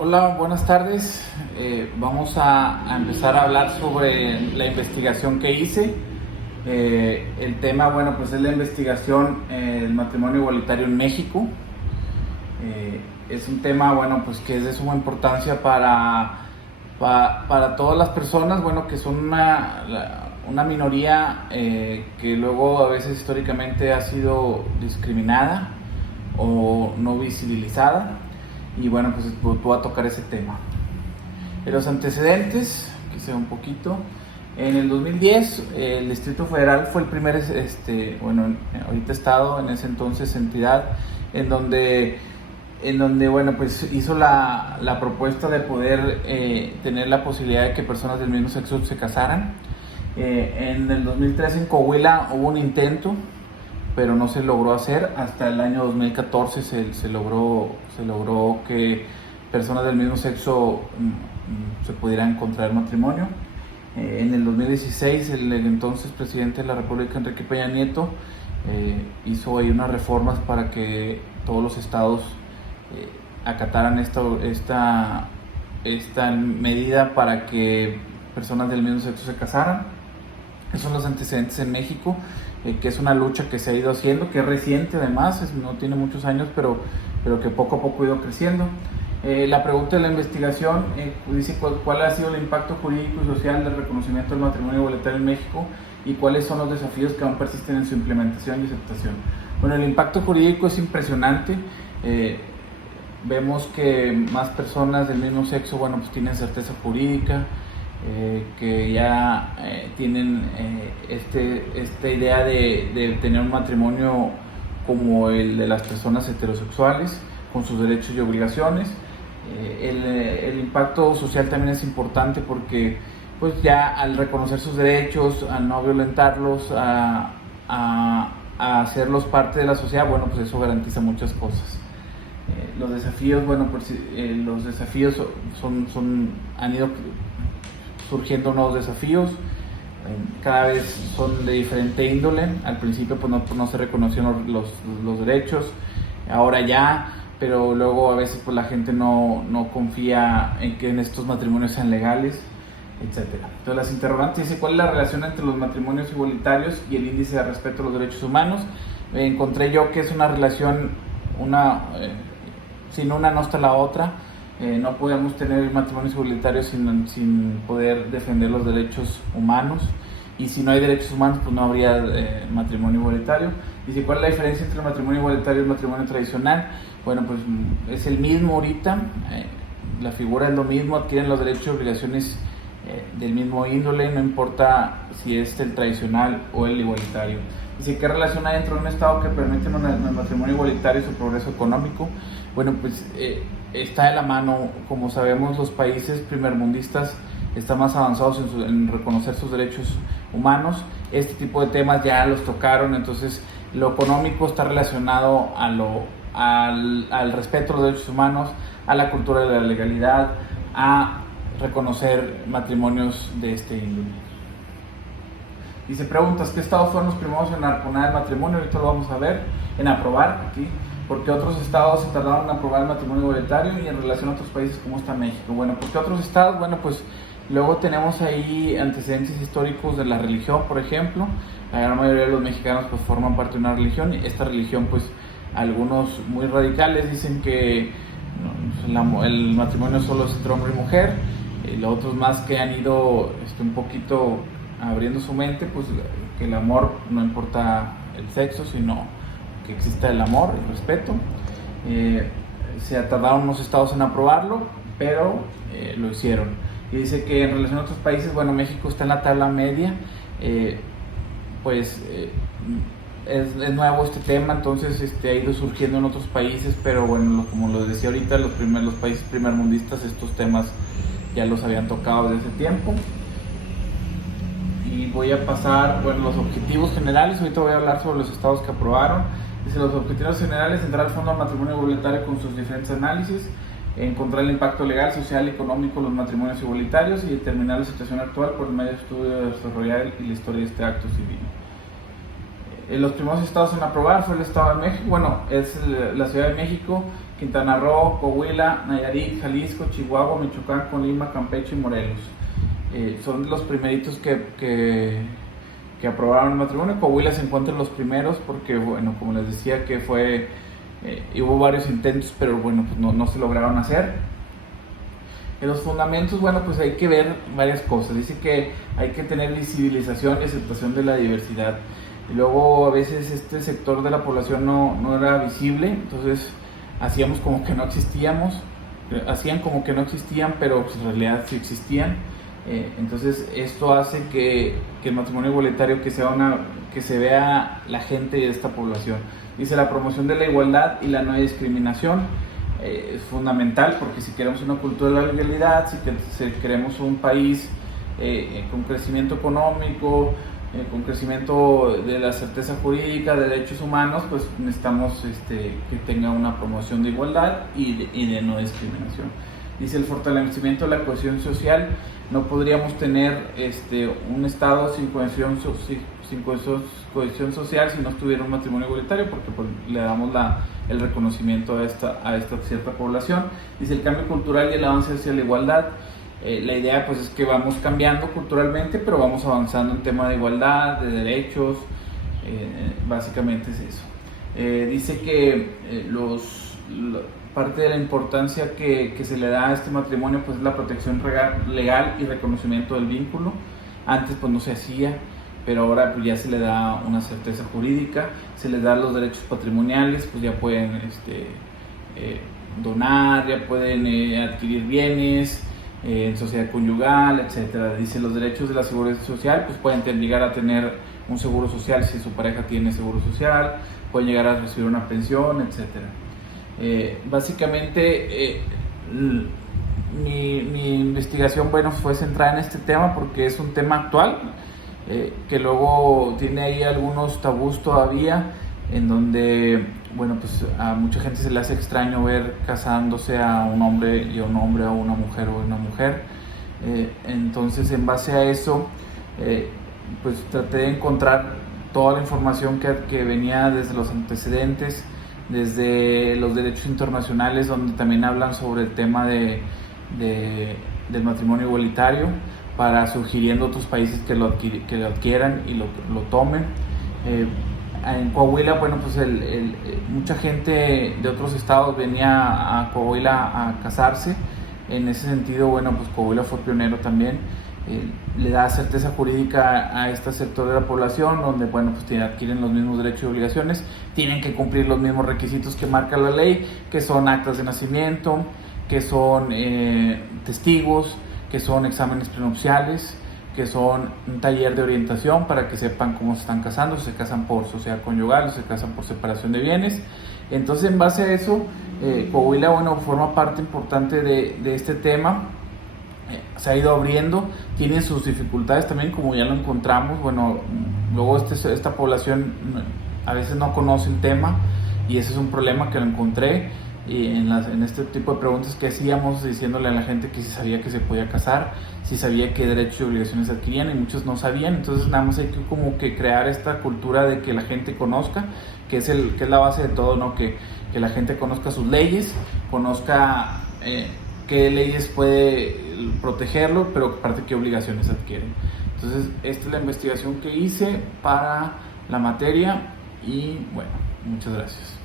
Hola, buenas tardes. Vamos a empezar a hablar sobre la investigación que hice. El tema, bueno, pues es la investigación del matrimonio igualitario en México. Es un tema, bueno, pues que es de suma importancia para todas las personas, bueno, que son una minoría que luego a veces históricamente ha sido discriminada o no visibilizada. Y bueno, pues voy a tocar ese tema. En los antecedentes, quise un poquito. En el 2010, el Distrito Federal fue el primer, ahorita estado, en ese entonces entidad, en donde bueno, pues hizo la propuesta de poder tener la posibilidad de que personas del mismo sexo se casaran. En el 2013 en Coahuila hubo un intento, pero no se logró hacer. Hasta el año 2014 se logró que personas del mismo sexo se pudieran contraer matrimonio. En el 2016 el entonces presidente de la República, Enrique Peña Nieto, hizo ahí unas reformas para que todos los estados acataran esta medida para que personas del mismo sexo se casaran. Esos son los antecedentes en México, que es una lucha que se ha ido haciendo, que es reciente además, no tiene muchos años, pero que poco a poco ha ido creciendo. La pregunta de la investigación dice cuál ha sido el impacto jurídico y social del reconocimiento del matrimonio igualitario en México y cuáles son los desafíos que aún persisten en su implementación y aceptación. Bueno, el impacto jurídico es impresionante. Vemos que más personas del mismo sexo, bueno, pues tienen certeza jurídica, que ya tienen esta idea de tener un matrimonio como el de las personas heterosexuales, con sus derechos y obligaciones. El impacto social también es importante porque pues ya al reconocer sus derechos, a no violentarlos, a hacerlos parte de la sociedad, bueno, pues eso garantiza muchas cosas. Los desafíos, bueno, pues los desafíos han ido surgiendo nuevos desafíos, cada vez son de diferente índole. Al principio pues no se reconocieron los derechos, ahora ya, pero luego a veces pues la gente no confía en que estos matrimonios sean legales, etcétera. Entonces las interrogantes dicen: ¿cuál es la relación entre los matrimonios igualitarios y el índice de respeto a los derechos humanos? Encontré yo que es una relación, sin una no está la otra. No podemos tener matrimonios igualitarios sin poder defender los derechos humanos, y si no hay derechos humanos pues no habría matrimonio igualitario. Dice: ¿cuál es la diferencia entre el matrimonio igualitario y el matrimonio tradicional? Bueno, pues es el mismo ahorita, la figura es lo mismo, adquieren los derechos y obligaciones del mismo índole, no importa si es el tradicional o el igualitario. Dice: ¿qué relación hay dentro de un estado que permite el matrimonio igualitario y su progreso económico? Bueno, pues está de la mano. Como sabemos, los países primermundistas están más avanzados en reconocer sus derechos humanos. Este tipo de temas ya los tocaron, entonces lo económico está relacionado al respeto a los derechos humanos, a la cultura de la legalidad, a reconocer matrimonios de este índole. Dice: preguntas, ¿qué estados fueron los primeros en arponar el matrimonio? Ahorita lo vamos a ver, en aprobar aquí. ¿Por qué otros estados se tardaron en aprobar el matrimonio igualitario? Y en relación a otros países, ¿cómo está México? Bueno, ¿por qué otros estados? Bueno, pues luego tenemos ahí antecedentes históricos de la religión, por ejemplo. La gran mayoría de los mexicanos pues forman parte de una religión, y esta religión pues algunos muy radicales dicen que el matrimonio solo es entre hombre y mujer. Los otros más que han ido un poquito abriendo su mente, pues que el amor no importa el sexo, sino que exista el amor, el respeto. Se tardaron unos estados en aprobarlo, pero lo hicieron. Y dice que en relación a otros países, bueno, México está en la tabla media. Es nuevo este tema, entonces ha ido surgiendo en otros países, pero bueno, como lo decía ahorita, los países primermundistas estos temas ya los habían tocado desde ese tiempo. Y voy a pasar, bueno, los objetivos generales. Ahorita voy a hablar sobre los estados que aprobaron. Dice: los objetivos generales: entrar al fondo del matrimonio igualitario con sus diferentes análisis, encontrar el impacto legal, social y económico de los matrimonios igualitarios y determinar la situación actual por el medio de estudio de desarrollar y la historia de este acto civil. Los primeros estados en aprobar fue el Estado de México, bueno, es la Ciudad de México Quintana Roo, Coahuila, Nayarit, Jalisco, Chihuahua, Michoacán, Colima, Campeche y Morelos. Son los primeritos que aprobaron el matrimonio. Coahuila se encuentra en los primeros porque, bueno, como les decía, que hubo varios intentos, pero bueno, pues no se lograron hacer. En los fundamentos, bueno, pues hay que ver varias cosas. Dice que hay que tener visibilización y aceptación de la diversidad. Y luego a veces este sector de la población no era visible, entonces hacían como que no existían, pero pues en realidad sí existían. Entonces esto hace que el matrimonio igualitario que se vea la gente de esta población. Dice la promoción de la igualdad y la no discriminación es fundamental, porque si queremos una cultura de la legalidad, si queremos un país con crecimiento económico, con crecimiento de la certeza jurídica, de derechos humanos, pues necesitamos que tenga una promoción de igualdad y de no discriminación. Dice el fortalecimiento de la cohesión social. No podríamos tener un Estado sin cohesión social si no estuviera un matrimonio igualitario, porque pues, le damos el reconocimiento a esta cierta población. Dice el cambio cultural y el avance hacia la igualdad. La idea pues es que vamos cambiando culturalmente, pero vamos avanzando en tema de igualdad, de derechos, básicamente es eso. Dice que parte de la importancia que se le da a este matrimonio pues es la protección legal y reconocimiento del vínculo. Antes pues no se hacía, pero ahora pues ya se le da una certeza jurídica, se les da los derechos patrimoniales, pues ya pueden donar, ya pueden adquirir bienes en sociedad conyugal, etcétera. Dice los derechos de la seguridad social, pues pueden llegar a tener un seguro social si su pareja tiene seguro social, pueden llegar a recibir una pensión, etcétera. Básicamente mi investigación fue centrada en este tema porque es un tema actual, que luego tiene ahí algunos tabús todavía, en donde pues a mucha gente se le hace extraño ver casándose a un hombre y a un hombre, o una mujer o una mujer. Entonces, en base a eso, pues traté de encontrar toda la información que venía desde los antecedentes, desde los derechos internacionales, donde también hablan sobre el tema del matrimonio igualitario, para sugiriendo a otros países que lo adquieran y lo tomen. En Coahuila, pues mucha gente de otros estados venía a Coahuila a casarse. En ese sentido, pues Coahuila fue pionero también. Le da certeza jurídica a este sector de la población, donde pues adquieren los mismos derechos y obligaciones, tienen que cumplir los mismos requisitos que marca la ley, que son actas de nacimiento, que son testigos, que son exámenes prenupciales, que son un taller de orientación para que sepan cómo se están casando, si se casan por sociedad conyugal, si se casan por separación de bienes. Entonces, en base a eso, Coahuila forma parte importante de este tema. Se ha ido abriendo, tiene sus dificultades también, como ya lo encontramos. Luego esta población a veces no conoce el tema, y ese es un problema que lo encontré en este tipo de preguntas que hacíamos, diciéndole a la gente que si sabía que se podía casar, si sabía qué derechos y obligaciones adquirían, y muchos no sabían. Entonces nada más hay que crear esta cultura de que la gente conozca, que es la base de todo, ¿no? Que la gente conozca sus leyes, conozca qué leyes puede protegerlo, pero aparte qué obligaciones adquieren. Entonces esta es la investigación que hice para la materia, y muchas gracias.